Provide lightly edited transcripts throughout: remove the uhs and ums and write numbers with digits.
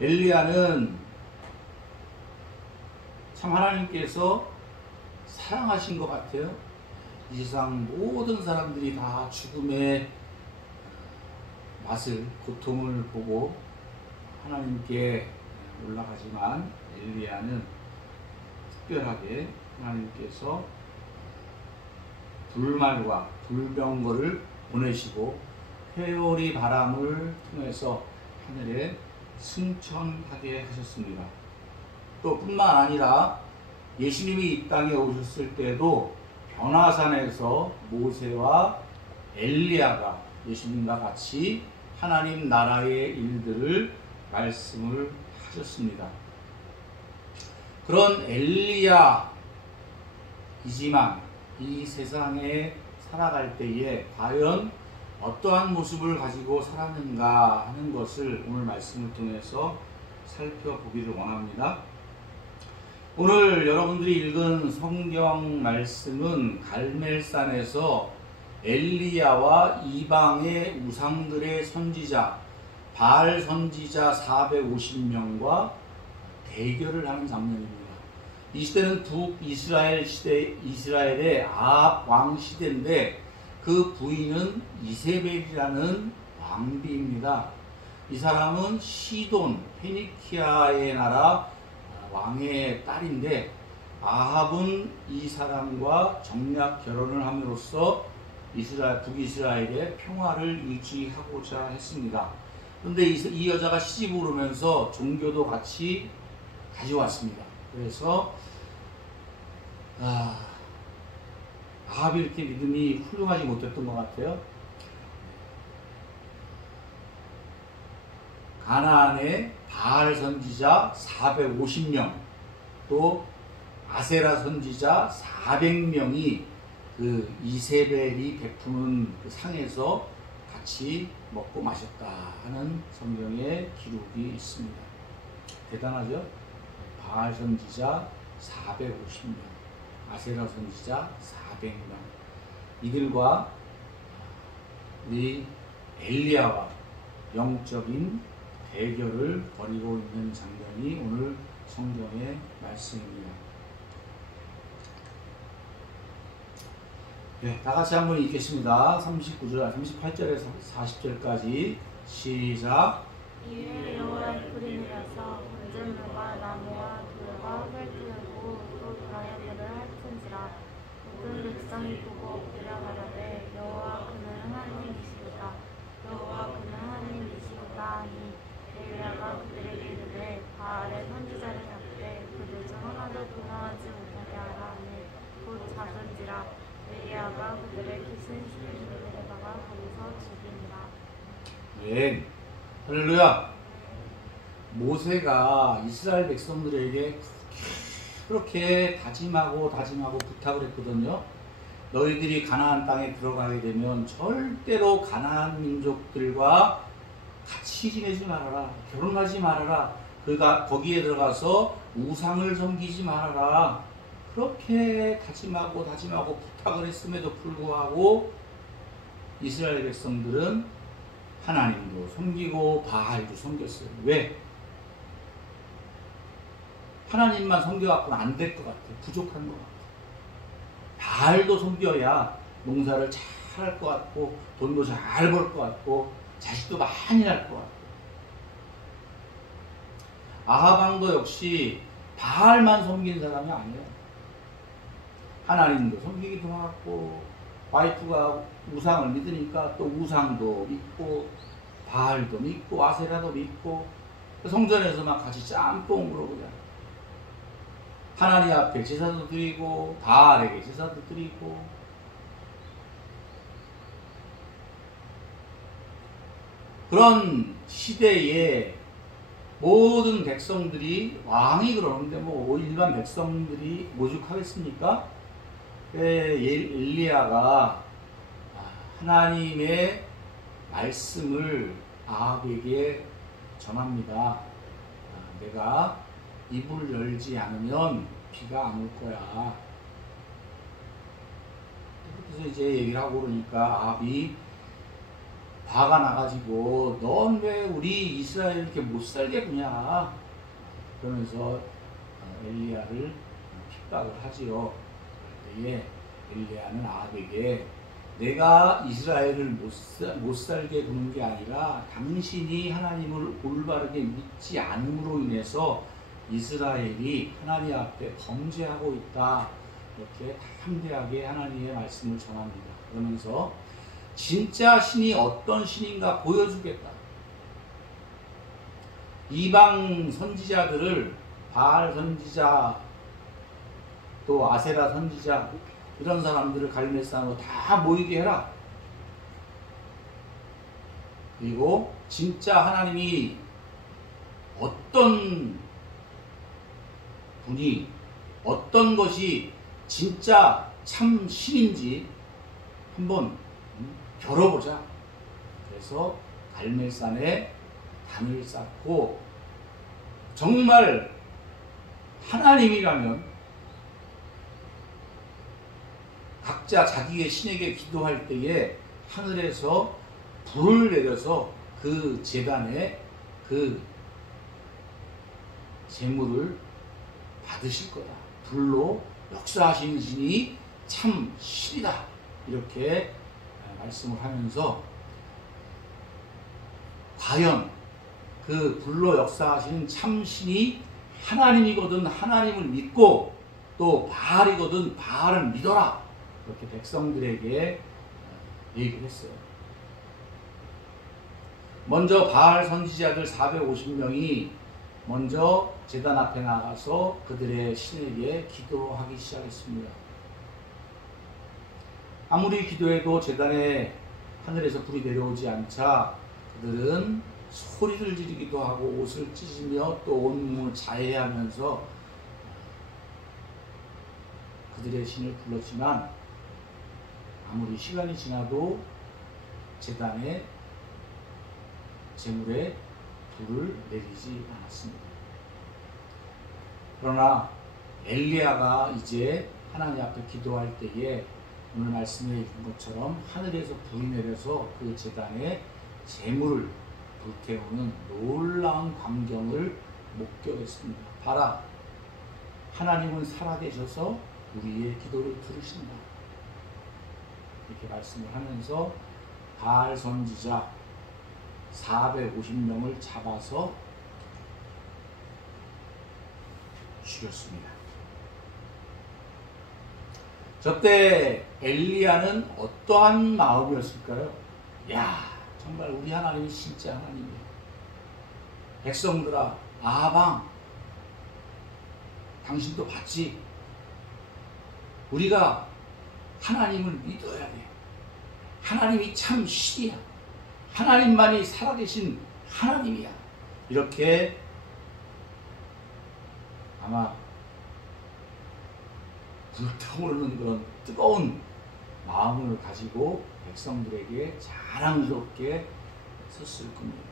엘리야는 참 하나님께서 사랑하신 것 같아요. 이 세상 모든 사람들이 다 죽음의 맛을, 고통을 보고 하나님께 올라가지만 엘리야는 특별하게 하나님께서 불말과 불병거를 보내시고 회오리 바람을 통해서 하늘에 승천하게 하셨습니다. 또 뿐만 아니라 예수님이 이 땅에 오셨을 때도 변화산에서 모세와 엘리야가 예수님과 같이 하나님 나라의 일들을 말씀을 하셨습니다. 그런 엘리야이지만 이 세상에 살아갈 때에 과연 어떠한 모습을 가지고 살았는가 하는 것을 오늘 말씀을 통해서 살펴보기를 원합니다. 오늘 여러분들이 읽은 성경 말씀은 갈멜산에서 엘리야와 이방의 우상들의 선지자 바알 선지자 450명과 대결을 하는 장면입니다. 이 시대는 북이스라엘 시대, 이스라엘의 아합 왕 시대인데 그 부인은 이세벨이라는 왕비입니다. 이 사람은 시돈, 페니키아의 나라 왕의 딸인데 아합은 이 사람과 정략 결혼을 함으로써 북이스라엘의 평화를 유지하고자 했습니다. 그런데 이 여자가 시집을 오면서 종교도 같이 가져왔습니다. 그래서 아합이 이렇게 믿음이 훌륭하지 못했던 것 같아요. 가나안의 바알 선지자 450명, 또 아세라 선지자 400명이 그 이세벨이 베푸는 그 상에서 같이 먹고 마셨다 하는 성경의 기록이 있습니다. 대단하죠? 바알 선지자 450명, 아세라 선지자 400명. 이들과 우리 엘리야와 영적인 대결을 벌이고 있는 장면이 오늘 성경의 말씀입니다. 네, 다 같이 한번 읽겠습니다. 39절, 38절에서 40절까지 시작. 이에 여호와의 불이 내려서 온전물과 나무와 돌과 흙을 또 드라이브를 핥은지라. 모든 백성이 보고 엎드려 가라되 여호와 그는 하나님이시로다. 여호와 그는 하나님이시로다 하니 엘리야가 그들에게 이르되 바알의 선지자를 잡되 그들 중 하나도 도망하지 못하게 하라 하니 곧 잡은지라. 엘리야가 그들의 기순 시내로 데려다가 거기서 죽이니라. 네, 할렐루야. 모세가 이스라엘 백성들에게 그렇게 다짐하고 부탁을 했거든요. 너희들이 가나안 땅에 들어가게 되면 절대로 가나안 민족들과 같이 지내지 말아라. 결혼하지 말아라. 거기에 들어가서 우상을 섬기지 말아라. 그렇게 다짐하고 부탁을 했음에도 불구하고 이스라엘 백성들은 하나님도 섬기고 바알도 섬겼어요. 왜? 하나님만 섬겨갖고는 안 될 것 같아요. 부족한 것 같아요. 바알도 섬겨야 농사를 잘 할 것 같고 돈도 잘 벌 것 같고 자식도 많이 날 것 같고. 아합 왕도 역시 바알만 섬긴 사람이 아니에요. 하나님도 섬기기도 하고 와이프가 우상을 믿으니까 또 우상도 믿고 바알도 믿고 아세라도 믿고 성전에서 막 같이 짬뽕으로 그냥 하나님 앞에 제사도 드리고 바알에게 제사도 드리고. 그런 시대에 모든 백성들이 왕이 그러는데 뭐 일반 백성들이 오죽하겠습니까? 엘리야가 하나님의 말씀을 아합에게 전합니다. 내가 입을 열지 않으면 비가 안 올 거야. 그래서 이제 얘기를 하고 그러니까 아합이 화가 나가지고 넌 왜 우리 이스라엘 이렇게 못 살게 구냐 그러면서 엘리야를 핍박을 하지요. 그때에 엘리야는 아합에게 내가 이스라엘을 못 살게 구는 게 아니라 당신이 하나님을 올바르게 믿지 않음으로 인해서 이스라엘이 하나님 앞에 범죄하고 있다. 이렇게 담대하게 하나님의 말씀을 전합니다. 그러면서 진짜 신이 어떤 신인가 보여주겠다. 이방 선지자들을 바알 선지자 또 아세라 선지자 이런 사람들을 갈멜산으로 다 모이게 해라. 그리고 진짜 하나님이 어떤 분이 어떤 것이 진짜 참 신인지 한번 겨뤄보자. 그래서 갈멜산에 단을 쌓고 정말 하나님이라면 각자 자기의 신에게 기도할 때에 하늘에서 불을 내려서 그 제단에 그 제물을 받으실 거다. 불로 역사하시는 신이 참 신이다. 이렇게 말씀을 하면서 과연 그 불로 역사하시는 참 신이 하나님이거든 하나님을 믿고 또 바알이거든 바알을 믿어라. 그렇게 백성들에게 얘기를 했어요. 먼저 바알 선지자들 450명이 먼저 제단 앞에 나가서 그들의 신에게 기도하기 시작했습니다. 아무리 기도해도 제단에 하늘에서 불이 내려오지 않자 그들은 소리를 지르기도 하고 옷을 찢으며 또 온몸을 자해하면서 그들의 신을 불렀지만 아무리 시간이 지나도 제단에 제물에 불을 내리지 않았습니다. 그러나 엘리야가 이제 하나님 앞에 기도할 때에 오늘 말씀해 준 것처럼 하늘에서 불이 내려서 그 제단에 제물을 불태우는 놀라운 광경을 목격했습니다. 봐라, 하나님은 살아계셔서 우리의 기도를 들으신다. 이렇게 말씀을 하면서 바알 선지자 450명을 잡아서 죽였습니다. 저때 엘리야는 어떠한 마음이었을까요? 야, 정말 우리 하나님이 진짜 하나님이야. 백성들아, 아방, 당신도 봤지? 우리가 하나님을 믿어야 돼. 하나님이 참 신이야. 하나님만이 살아계신 하나님이야. 이렇게 아마 불타오르는 그런 뜨거운 마음을 가지고 백성들에게 자랑스럽게 섰을 겁니다.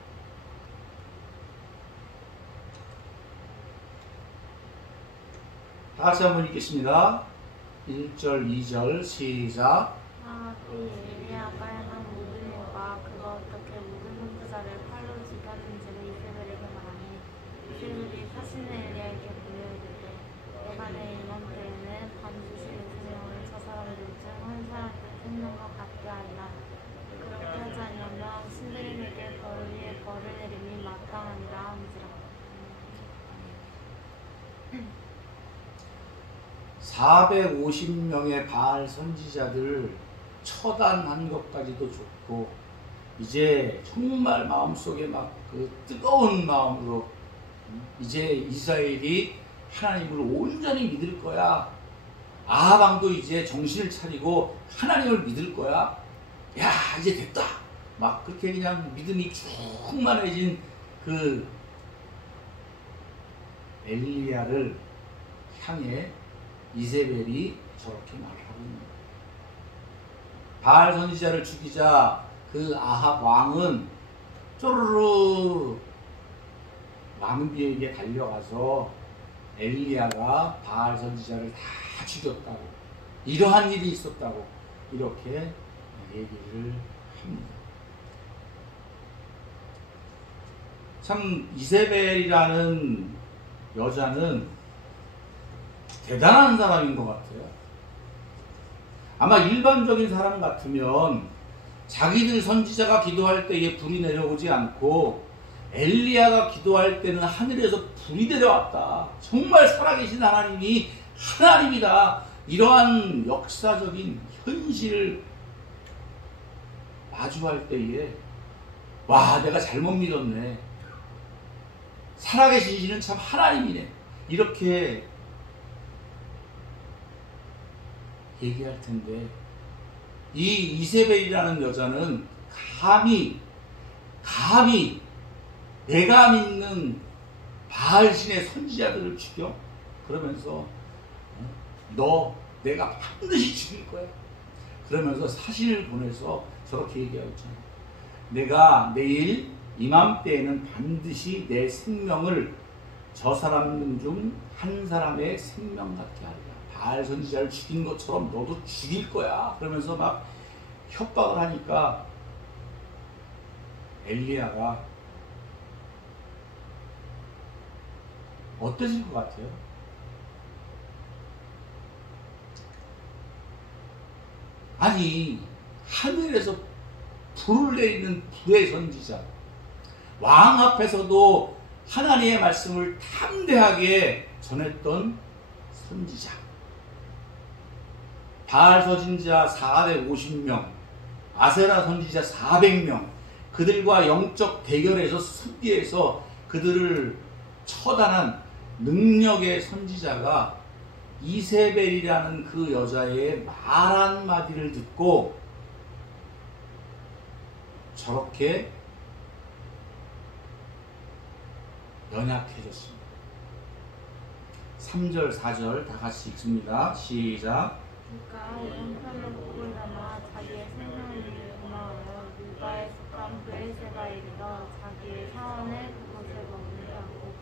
다 같이 한번 읽겠습니다. 1절, 2절 시작. 엘리야가 향한 모든 일과 그가 어떻게 모든 선지자를 칼로 죽였는지를 이세벨에게 말하니 이세벨이 사신을 엘리야에게 보내이르되 내가 내 임원 때에는 반드시 이스라엘을 저 사람들 중 한 사람께 생는 것 같게 하리라. 그렇게 하지 아니하면 신들에게 벌 위에 벌을 내림이 마땅하니라 한지라. 450명의 바알 선지자들 처단한 것까지도 좋고 이제 정말 마음속에 막 그 뜨거운 마음으로 이제 이스라엘이 하나님을 온전히 믿을 거야. 아합왕도 이제 정신을 차리고 하나님을 믿을 거야. 야, 이제 됐다. 막 그렇게 그냥 믿음이 충만해진 그 엘리야를 향해 이세벨이 저렇게 말을 하고 있는 거예요. 바알 선지자를 죽이자 그 아합 왕은 쪼르르 왕비에게 달려가서 엘리야가 바알 선지자를 다 죽였다고, 이러한 일이 있었다고 이렇게 얘기를 합니다. 참 이세벨이라는 여자는 대단한 사람인 것 같아요. 아마 일반적인 사람 같으면 자기들 선지자가 기도할 때에 불이 내려오지 않고 엘리야가 기도할 때는 하늘에서 불이 내려왔다. 정말 살아계신 하나님이 하나님이다. 이러한 역사적인 현실을 마주할 때에 와, 내가 잘못 믿었네. 살아계신 신은 참 하나님이네. 이렇게 얘기할 텐데 이 이세벨이라는 여자는 감히 내가 믿는 바알신의 선지자들을 죽여? 그러면서 너 내가 반드시 죽일 거야. 그러면서 사신을 보내서 저렇게 얘기하고 있잖아. 내가 내일 이맘때에는 반드시 내 생명을 저 사람 중 한 사람의 생명 같게 하리라. 바알 선지자를 죽인 것처럼 너도 죽일 거야. 그러면서 막 협박을 하니까 엘리야가 어떠실 것 같아요? 아니, 하늘에서 불을 내리는 불의 선지자, 왕 앞에서도 하나님의 말씀을 담대하게 전했던 선지자, 바알 선지자 450명, 아세라 선지자 400명, 그들과 영적 대결에서 습기에서 그들을 처단한 능력의 선지자가 이세벨이라는 그 여자의 말 한마디를 듣고 저렇게 연약해졌습니다. 3절, 4절 다 같이 읽습니다. 시작. 그가 오른편에 목을 담아 자기의 생명을 위해 도망하여 유다에 속한 브엘세바에 이르러 자기의 사원을 그곳에 머물게 하고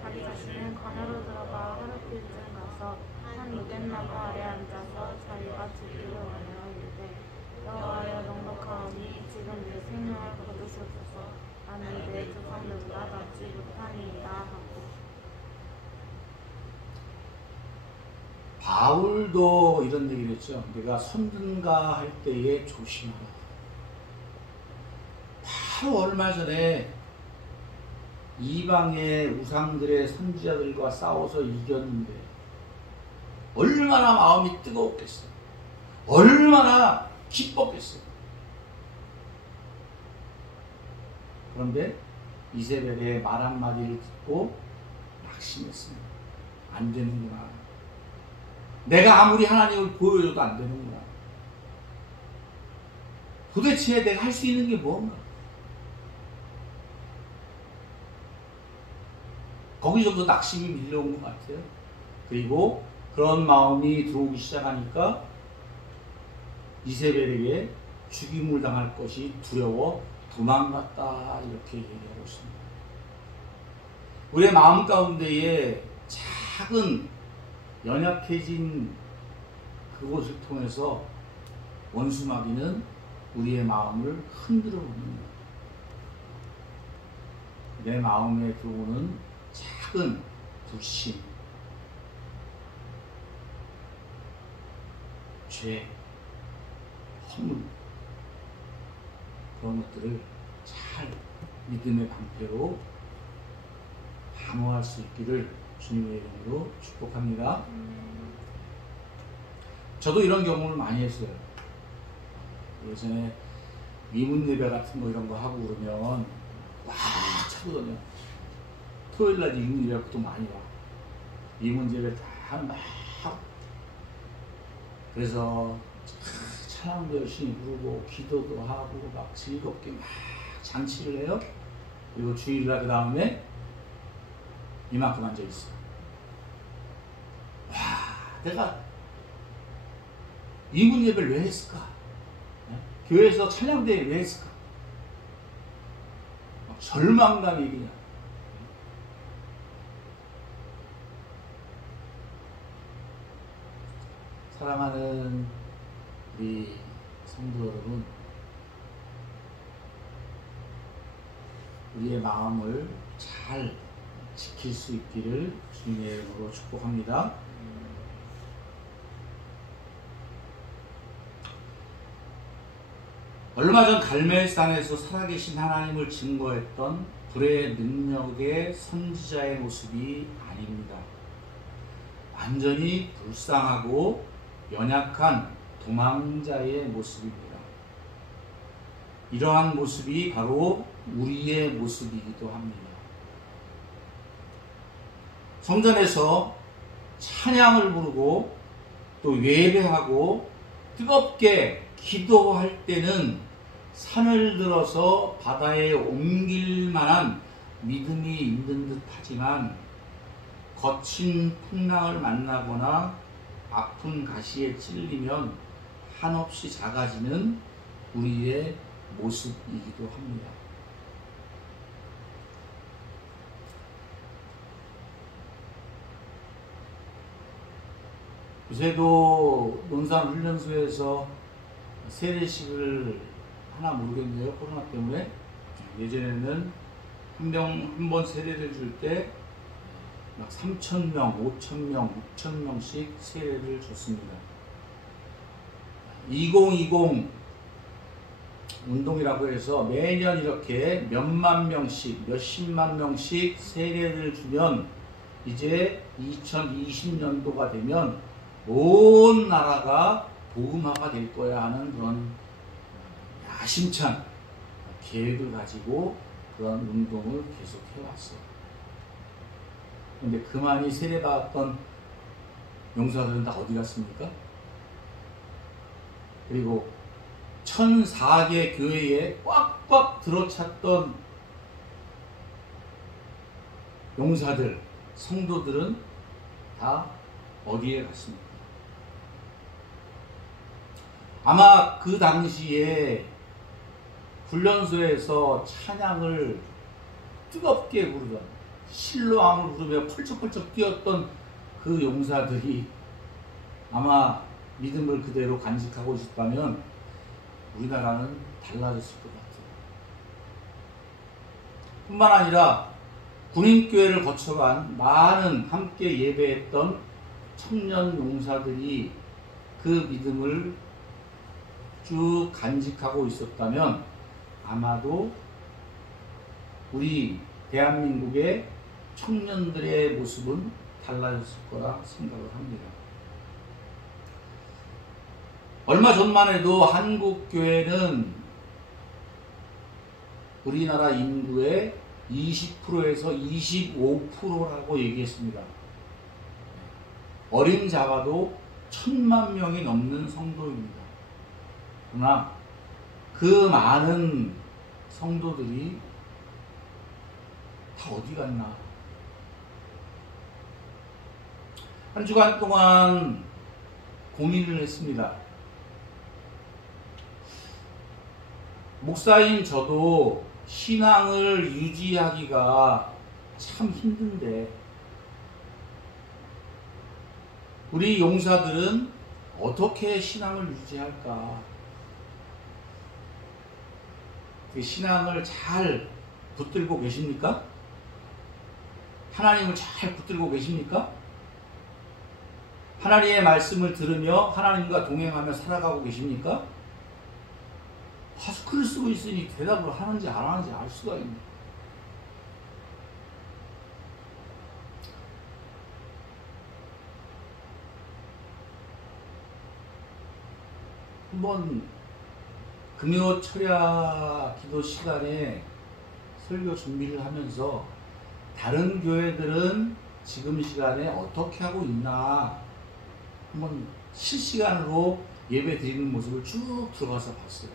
자기 자신은 관으로 들어가 하룻길쯤 가서 한 무겐나무 아래 앉아서 자기가 죽기를 원하여 이르되 여호와여 넉넉하오니 지금 내 생명을 거두시옵소서. 나는 내 조상들보다 낫지 못하니이다 하고. 바울도 이런 얘기를 했죠. 내가 선든가 할 때에 조심하라. 바로 얼마 전에 이방의 우상들의 선지자들과 싸워서 이겼는데 얼마나 마음이 뜨거웠겠어요. 얼마나 기뻤겠어요. 그런데 이세벨의 말 한마디를 듣고 낙심했습니다. 안 되는구나. 내가 아무리 하나님을 보여줘도 안 되는구나. 도대체 내가 할 수 있는 게 뭔가? 거기서부터 낙심이 밀려온 것 같아요. 그리고 그런 마음이 들어오기 시작하니까 이세벨에게 죽임을 당할 것이 두려워 도망갔다 이렇게 얘기하고 있습니다. 우리의 마음 가운데에 작은 연약해진 그곳을 통해서 원수마귀는 우리의 마음을 흔들어 봅니다. 내 마음에 들어오는 작은 불신, 죄, 허물, 그런 것들을 잘 믿음의 방패로 방어할 수 있기를 주님의 이름으로 축복합니다. 저도 이런 경험을 많이 했어요. 예전에 위문 예배 같은 거 이런 거 하고 그러면 막 차거든요. 토요일날 위문 예배 또 많이 와. 위문 예배 다 막 그래서 찬양도 열심히 부르고 기도도 하고 막 즐겁게 막 잔치를 해요. 그리고 주일날 그 다음에 이만큼 앉아 있어. 와, 내가 위문 예배를 왜 했을까? 네? 교회에서 찬양대회 왜 했을까? 막 절망감이 그냥. 사랑하는 우리 성도 여러분, 우리의 마음을 잘 지킬 수 있기를 주님의 이름으로 축복합니다. 얼마 전 갈멜산에서 살아계신 하나님을 증거했던 불의 능력의 선지자의 모습이 아닙니다. 완전히 불쌍하고 연약한 도망자의 모습입니다. 이러한 모습이 바로 우리의 모습이기도 합니다. 성전에서 찬양을 부르고 또 예배하고 뜨겁게 기도할 때는 산을 들어서 바다에 옮길 만한 믿음이 있는 듯 하지만 거친 풍랑을 만나거나 아픈 가시에 찔리면 한없이 작아지는 우리의 모습이기도 합니다. 요새도 논산훈련소에서 세례식을 하나 모르겠네요. 코로나 때문에. 예전에는 한 번 세례를 줄 때 막 3,000명, 5,000명, 6,000명씩 세례를 줬습니다. 2020 운동이라고 해서 매년 이렇게 몇만 명씩, 몇십만 명씩 세례를 주면 이제 2020년도가 되면 온 나라가 복음화가 될 거야 하는 그런 야심찬 계획을 가지고 그런 운동을 계속 해왔어요. 근데 그만이 세례받았던 용사들은 다 어디 갔습니까? 그리고 1004개 교회에 꽉꽉 들어찼던 용사들, 성도들은 다 어디에 갔습니까? 아마 그 당시에 훈련소에서 찬양을 뜨겁게 부르던, 실로암을 부르며 펄쩍펄쩍 뛰었던 그 용사들이 아마 믿음을 그대로 간직하고 있었다면 우리나라는 달라졌을 것 같아요. 뿐만 아니라 군인교회를 거쳐간 많은 함께 예배했던 청년 용사들이 그 믿음을 쭉 간직하고 있었다면 아마도 우리 대한민국의 청년들의 모습은 달라졌을 거라 생각을 합니다. 얼마 전만 해도 한국 교회는 우리나라 인구의 20%에서 25%라고 얘기했습니다. 어림잡아도 1,000만 명이 넘는 성도입니다. 그러나 그 많은 성도들이 다 어디 갔나? 한 주간 동안 고민을 했습니다. 목사인 저도 신앙을 유지하기가 참 힘든데 우리 용사들은 어떻게 신앙을 유지할까? 그 신앙을 잘 붙들고 계십니까? 하나님을 잘 붙들고 계십니까? 하나님의 말씀을 들으며 하나님과 동행하며 살아가고 계십니까? 마스크를 쓰고 있으니 대답을 하는지 안 하는지 알 수가 있네. 한번 금요 철야 기도 시간에 설교 준비를 하면서 다른 교회들은 지금 시간에 어떻게 하고 있나 한번 실시간으로 예배 드리는 모습을 쭉 들어가서 봤어요.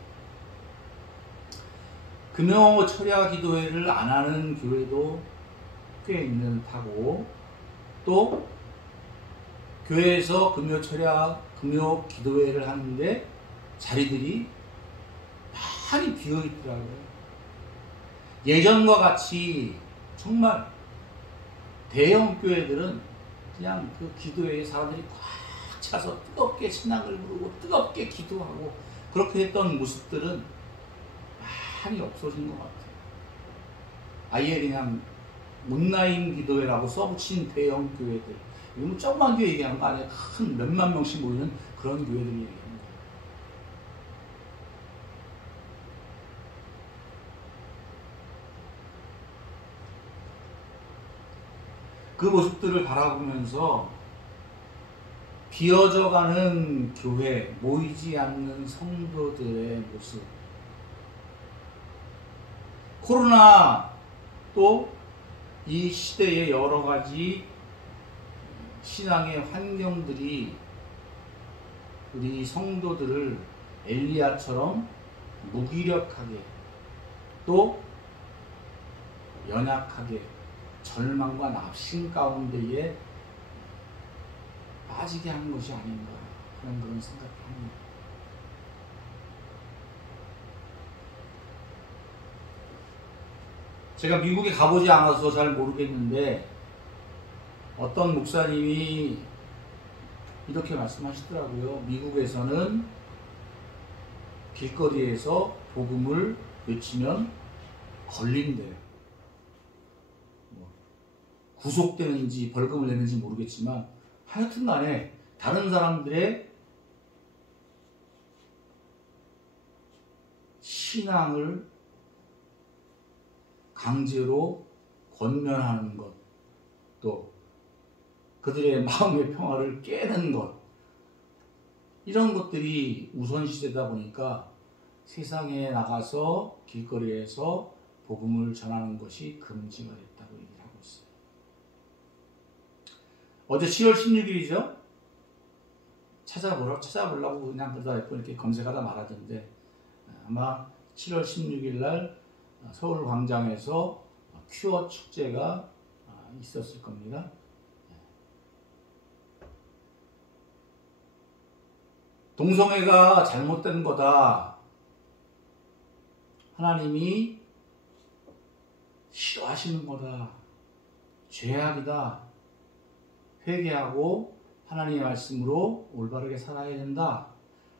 금요 철야 기도회를 안 하는 교회도 꽤 있는 듯하고 또 교회에서 금요 철야 금요 기도회를 하는데 자리들이 많이 비어 있더라고요. 예전과 같이 정말 대형 교회들은 그냥 그 기도회에 사람들이 꽉 차서 뜨겁게 신앙을 부르고 뜨겁게 기도하고 그렇게 했던 모습들은 많이 없어진 것 같아요. 아예 그냥 온라인 기도회라고 써붙인 대형 교회들. 이건 조그만 교회 얘기하는 거 아니에요. 큰 몇만 명씩 모이는 그런 교회들 얘기합니다. 그 모습들을 바라보면서 비어져가는 교회, 모이지 않는 성도들의 모습, 코로나 또 이 시대의 여러 가지 신앙의 환경들이 우리 성도들을 엘리야처럼 무기력하게 또 연약하게 절망과 낙심 가운데에 빠지게 하는 것이 아닌가 하는 그런 생각을 합니다. 제가 미국에 가보지 않아서 잘 모르겠는데 어떤 목사님이 이렇게 말씀하시더라고요. 미국에서는 길거리에서 복음을 외치면 걸린대요. 구속되는지 벌금을 내는지 모르겠지만 하여튼 간에 다른 사람들의 신앙을 강제로 권면하는 것, 또 그들의 마음의 평화를 깨는 것, 이런 것들이 우선시되다 보니까 세상에 나가서 길거리에서 복음을 전하는 것이 금지가 됐다고 얘기를 하고 있어요. 어제 7월 16일이죠? 찾아보려고 그냥 그러다 이렇게 검색하다 말하던데 아마 7월 16일 날 서울 광장에서 큐어 축제가 있었을 겁니다. 동성애가 잘못된 거다. 하나님이 싫어하시는 거다. 죄악이다. 회개하고 하나님의 말씀으로 올바르게 살아야 된다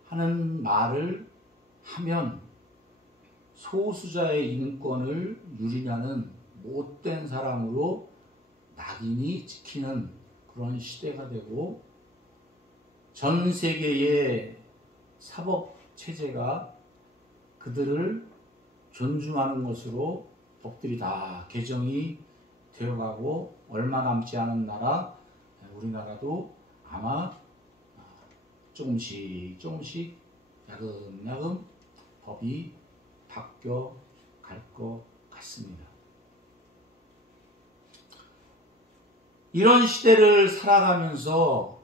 하는 말을 하면 소수자의 인권을 유린하는 못된 사람으로 낙인이 찍히는 그런 시대가 되고 전 세계의 사법 체제가 그들을 존중하는 것으로 법들이 다 개정이 되어가고 얼마 남지 않은 나라 우리나라도 아마 조금씩 야금야금 법이 바뀌어 갈 것 같습니다. 이런 시대를 살아가면서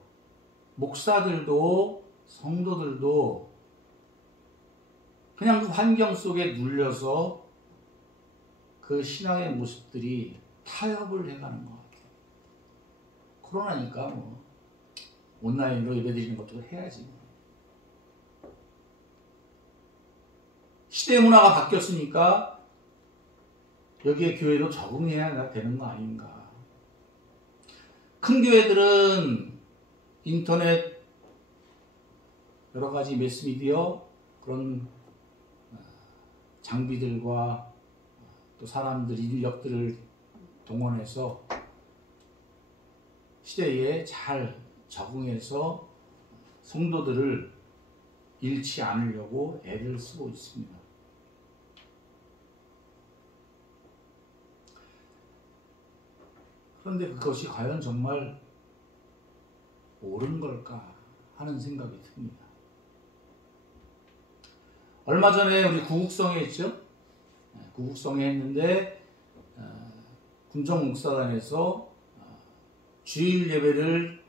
목사들도 성도들도 그냥 그 환경 속에 눌려서 그 신앙의 모습들이 타협을 해가는 것 같아요. 코로나니까 뭐 온라인으로 예배드리는 것도 해야지. 시대 문화가 바뀌었으니까 여기에 교회도 적응해야 되는 거 아닌가. 큰 교회들은 인터넷 여러 가지 매스미디어 그런 장비들과 또 사람들 인력들을 동원해서 시대에 잘 적응해서 성도들을 잃지 않으려고 애를 쓰고 있습니다. 그런데 그것이 과연 정말 옳은 걸까 하는 생각이 듭니다. 얼마 전에 우리 구국성에 했죠? 구국성에 했는데 군정목사단에서 주일 예배를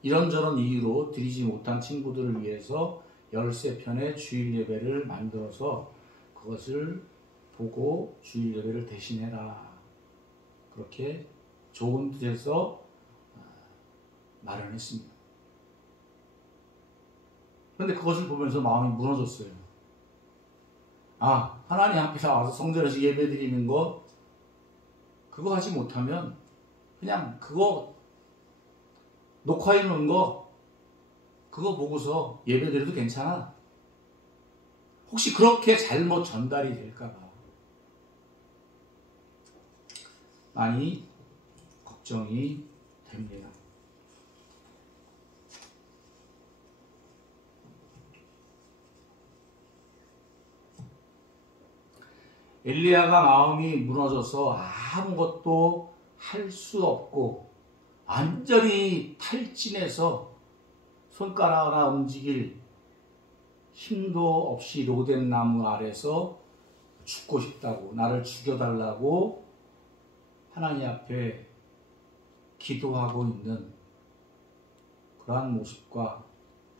이런저런 이유로 드리지 못한 친구들을 위해서 13편의 주일 예배를 만들어서 그것을 보고 주일 예배를 대신해라. 그렇게 좋은 뜻에서 마련했습니다. 그런데 그것을 보면서 마음이 무너졌어요. 하나님 앞에 나와서 성전에서 예배 드리는 거 그거 하지 못하면 그냥 그거 녹화해 놓은 거 그거 보고서 예배 드려도 괜찮아. 혹시 그렇게 잘못 전달이 될까 봐. 많이 걱정이 됩니다. 엘리야가 마음이 무너져서 아무것도 할 수 없고 완전히 탈진해서 손가락 하나 움직일 힘도 없이 로뎀 나무 아래서 죽고 싶다고, 나를 죽여달라고 하나님 앞에 기도하고 있는 그러한 모습과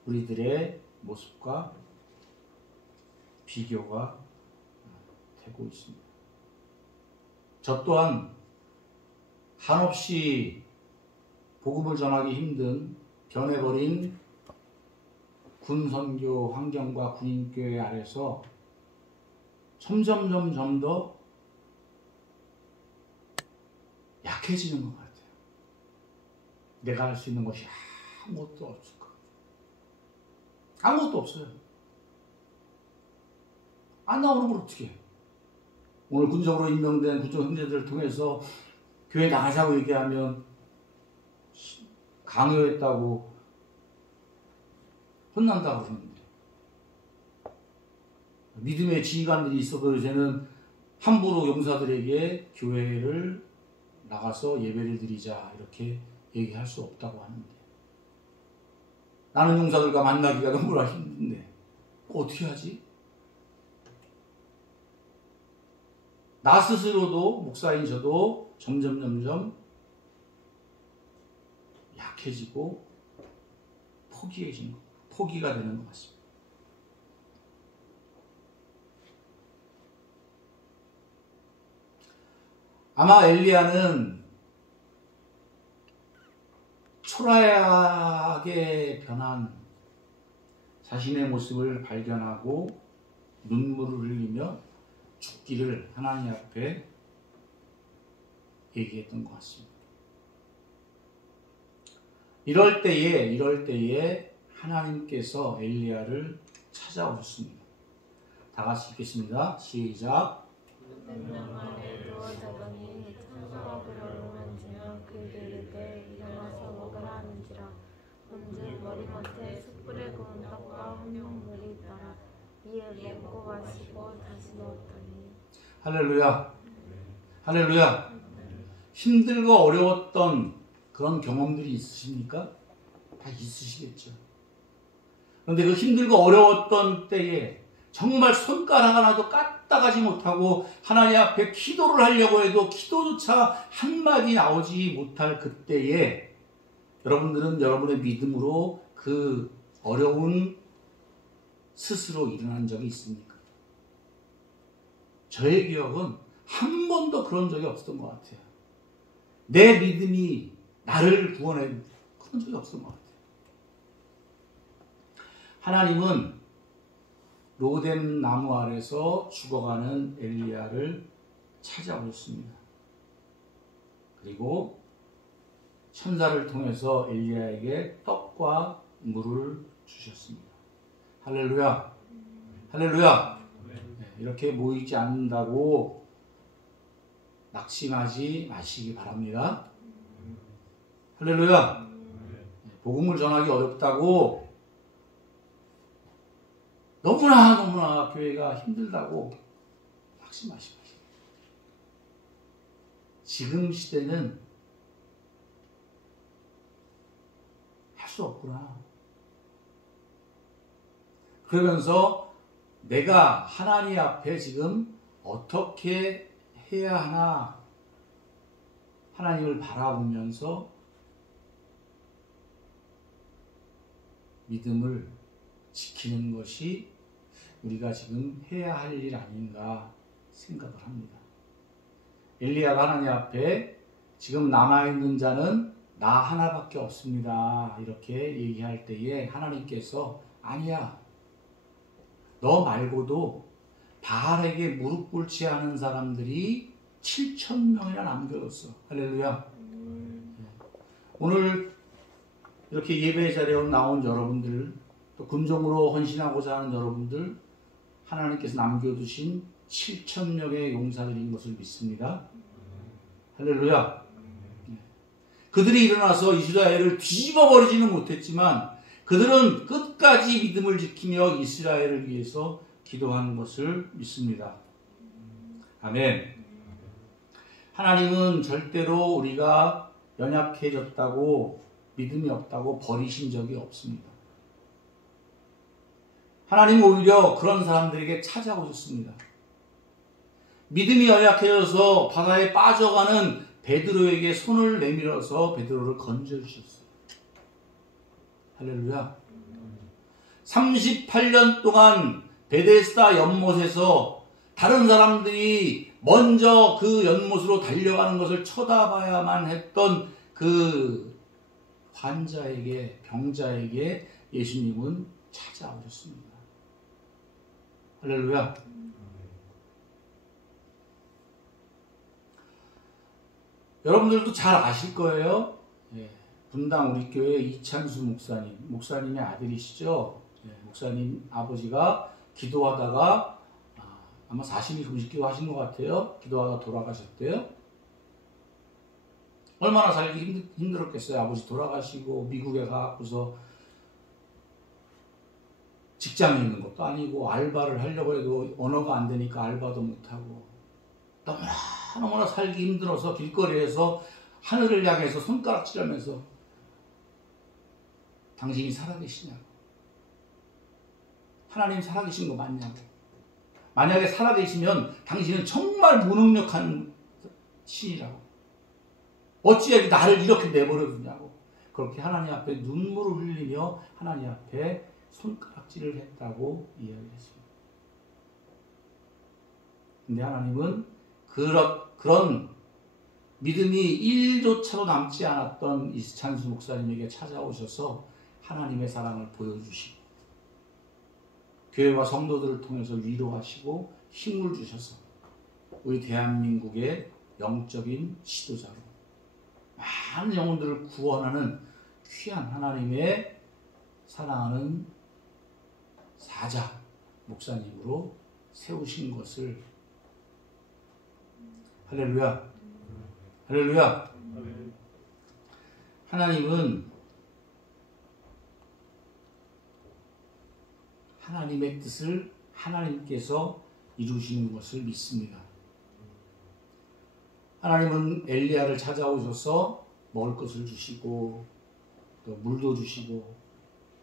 우리들의 모습과 비교가 되고 있습니다. 저 또한 한없이 복음을 전하기 힘든 변해버린 군선교 환경과 군인교회 아래서 점점 더 약해지는 것 같아요. 내가 할 수 있는 것이 아무것도 없을 것 같아요. 아무것도 없어요. 안 나오는 걸 어떻게 해요? 오늘 군적으로 임명된 군적 형제들을 통해서 교회 나가자고 얘기하면 강요했다고 혼난다고 그러는데, 믿음의 지휘관들이 있어도 이제는 함부로 용사들에게 교회를 나가서 예배를 드리자 이렇게 얘기할 수 없다고 하는데, 나는 용사들과 만나기가 너무나 힘든데 어떻게 하지? 나 스스로도 목사인 저도 점점 약해지고 포기가 되는 것 같습니다. 아마 엘리야는 초라하게 변한 자신의 모습을 발견하고 눈물을 흘리며 죽기를 하나님 앞에 얘기했던 것 같습니다. 이럴 때에 하나님께서 엘리야를 찾아오셨습니다. 다 같이 읽겠습니다. 시작. 생명만에 누워자더니 천사가 오르는지면 그에게 이르되 일어나서 먹으라 하는지라. 본즉 머리맡에 숯불에 구운 떡과 혼용물이 있더라. 이에 먹고 마시고 다시 누웠더니. 할렐루야. 할렐루야. 힘들고 어려웠던 그런 경험들이 있으십니까? 다 있으시겠죠. 그런데 그 힘들고 어려웠던 때에 정말 손가락 하나도 까딱하지 못하고 하나님 앞에 기도를 하려고 해도 기도조차 한마디 나오지 못할 그때에 여러분들은 여러분의 믿음으로 그 어려운 스스로 일어난 적이 있습니까? 저의 기억은 한 번도 그런 적이 없었던 것 같아요. 내 믿음이 나를 구원해 그런 적이 없었던 것 같아요. 하나님은 로뎀 나무 아래서 죽어가는 엘리야를 찾아오셨습니다. 그리고 천사를 통해서 엘리야에게 떡과 물을 주셨습니다. 할렐루야. 할렐루야. 이렇게 모이지 않는다고 낙심하지 마시기 바랍니다. 할렐루야. 복음을 전하기 어렵다고 너무나 교회가 힘들다고 낙심하지 마시고, 지금 시대는 할 수 없구나. 그러면서 내가 하나님 앞에 지금 어떻게 해야 하나 하나님을 바라보면서 믿음을 지키는 것이 우리가 지금 해야 할 일 아닌가 생각을 합니다. 엘리야가 하나님 앞에 지금 남아있는 자는 나 하나밖에 없습니다 이렇게 얘기할 때에 하나님께서 아니야, 너 말고도 바알에게 무릎 꿇지 않은 사람들이 7,000명이나 남겨졌어. 할렐루야. 오늘 이렇게 예배 자리에 나온 여러분들, 또 군종으로 헌신하고자 하는 여러분들, 하나님께서 남겨두신 7,000명의 용사들인 것을 믿습니다. 할렐루야. 그들이 일어나서 이스라엘을 뒤집어 버리지는 못했지만 그들은 끝까지 믿음을 지키며 이스라엘을 위해서 기도한 것을 믿습니다. 아멘. 하나님은 절대로 우리가 연약해졌다고 믿음이 없다고 버리신 적이 없습니다. 하나님은 오히려 그런 사람들에게 찾아오셨습니다. 믿음이 연약해져서 바다에 빠져가는 베드로에게 손을 내밀어서 베드로를 건져주셨어요. 할렐루야. 38년 동안 베데스다 연못에서 다른 사람들이 먼저 그 연못으로 달려가는 것을 쳐다봐야만 했던 그 환자에게, 병자에게 예수님은 찾아오셨습니다. 할렐루야. 여러분들도 잘 아실 거예요. 분당 우리 교회 이찬수 목사님의 아들이시죠. 목사님 아버지가 기도하다가 아마 40일 금식기도 하신 것 같아요. 기도하다가 돌아가셨대요. 얼마나 살기 힘들었겠어요. 아버지 돌아가시고 미국에 가고서 직장에 있는 것도 아니고 알바를 하려고 해도 언어가 안 되니까 알바도 못하고 너무나 살기 힘들어서 길거리에서 하늘을 향해서 손가락질하면서 당신이 살아계시냐고, 하나님 살아계신 거 맞냐고, 만약에 살아계시면 당신은 정말 무능력한 신이라고, 어찌해 나를 이렇게 내버려 두냐고, 그렇게 하나님 앞에 눈물을 흘리며 하나님 앞에 손가락질을 했다고 이야기했습니다. 근데 하나님은 그런 믿음이 1조차도 남지 않았던 이찬수 목사님에게 찾아오셔서 하나님의 사랑을 보여주시고 교회와 성도들을 통해서 위로하시고 힘을 주셔서 우리 대한민국의 영적인 지도자로 많은 영혼들을 구원하는 귀한 하나님의 사랑하는 사자 목사님으로 세우신 것을, 할렐루야, 할렐루야. 하나님은 하나님의 뜻을 하나님께서 이루시는 것을 믿습니다. 하나님은 엘리야를 찾아오셔서 먹을 것을 주시고 또 물도 주시고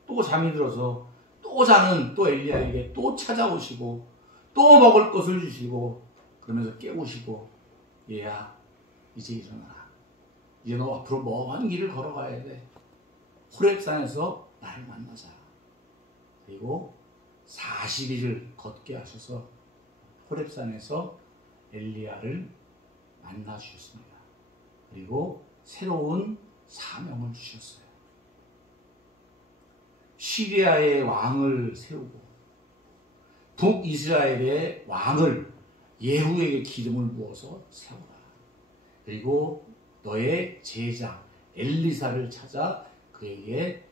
또 잠이 들어서 또 자는 또 엘리야에게 또 찾아오시고 또 먹을 것을 주시고 그러면서 깨우시고, 얘야 이제 일어나라. 이제 너 앞으로 먼 길을 걸어가야 돼. 호렙산에서 나를 만나자. 그리고 40일을 걷게 하셔서 호렙산에서 엘리야를 만나 주셨습니다. 그리고 새로운 사명을 주셨어요. 시리아의 왕을 세우고 북이스라엘의 왕을 예후에게 기름을 부어서 세워라. 그리고 너의 제자 엘리사를 찾아 그에게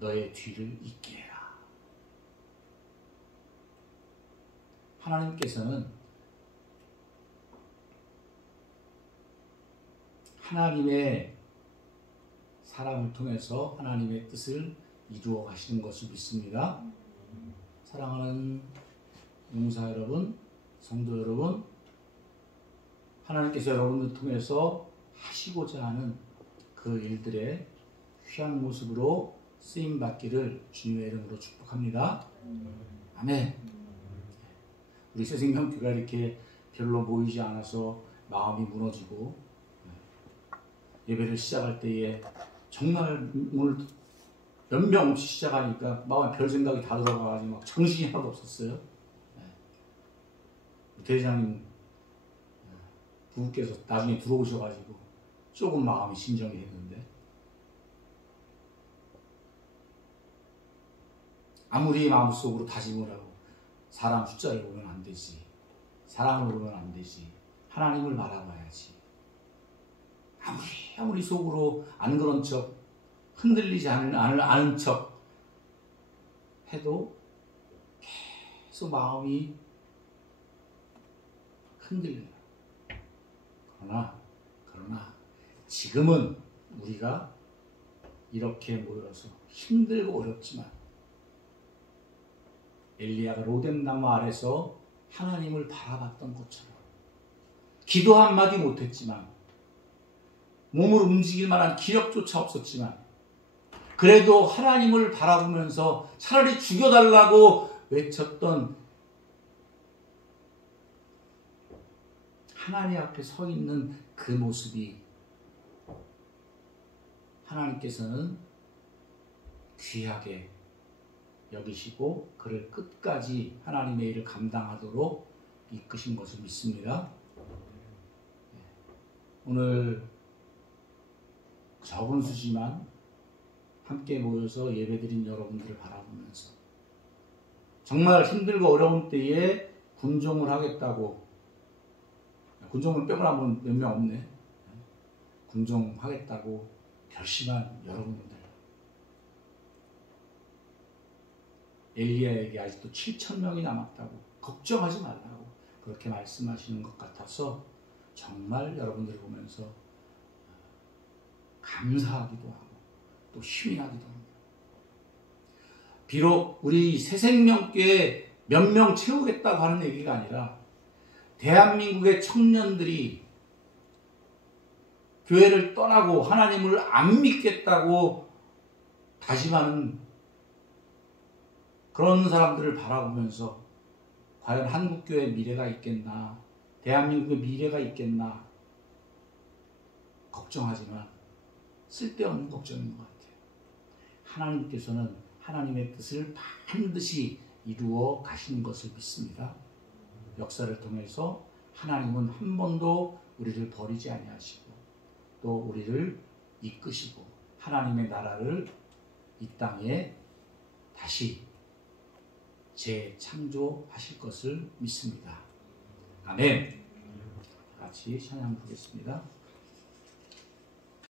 너의 뒤를 잇게 해라. 하나님께서는 하나님의 사람을 통해서 하나님의 뜻을 이루어 가시는 것을 믿습니다. 사랑하는 용사 여러분, 성도 여러분, 하나님께서 여러분을 통해서 하시고자 하는 그 일들의 귀한 모습으로 쓰임받기를 주님의 이름으로 축복합니다. 아멘. 우리 새생명교회가 이렇게 별로 모이지 않아서 마음이 무너지고 예배를 시작할 때에 정말 오늘 몇 명 없이 시작하니까 마음에 별 생각이 다 들어가가지고 막 정신이 하나도 없었어요. 대장님 부부께서 나중에 들어오셔가지고 조금 마음이 진정이 했는데, 아무리 마음속으로 다짐을 하고 사람 숫자를 보면 안 되지, 사람을 보면 안 되지, 하나님을 바라봐야지, 아무리 속으로 안 그런 척 흔들리지 않은 척 해도 계속 마음이 흔들려요. 그러나 그러나 지금은 우리가 이렇게 모여서 힘들고 어렵지만 엘리야가 로뎀나무 아래서 하나님을 바라봤던 것처럼 기도 한마디 못했지만 몸을 움직일 만한 기력조차 없었지만 그래도 하나님을 바라보면서 차라리 죽여달라고 외쳤던 하나님 앞에 서 있는 그 모습이 하나님께서는 귀하게 여기시고 그를 끝까지 하나님의 일을 감당하도록 이끄신 것을 믿습니다. 오늘 적은 수지만 함께 모여서 예배드린 여러분들을 바라보면서 정말 힘들고 어려운 때에 군종을 하겠다고, 군종은 빼고나 몇 명 없네, 군종하겠다고 결심한 여러분들, 엘리야에게 아직도 7,000명이 남았다고 걱정하지 말라고 그렇게 말씀하시는 것 같아서 정말 여러분들을 보면서 감사하기도 하고 또 힘이 나기도 합니다. 비록 우리 새생명교회 몇 명 채우겠다고 하는 얘기가 아니라 대한민국의 청년들이 교회를 떠나고 하나님을 안 믿겠다고 다짐하는 그런 사람들을 바라보면서 과연 한국교회의 미래가 있겠나, 대한민국의 미래가 있겠나 걱정하지만 쓸데없는 걱정인 것 같아요. 하나님께서는 하나님의 뜻을 반드시 이루어 가시는 것을 믿습니다. 역사를 통해서 하나님은 한 번도 우리를 버리지 아니하시고 또 우리를 이끄시고 하나님의 나라를 이 땅에 다시 재창조하실 것을 믿습니다. 아멘. 같이 찬양 부르겠습니다.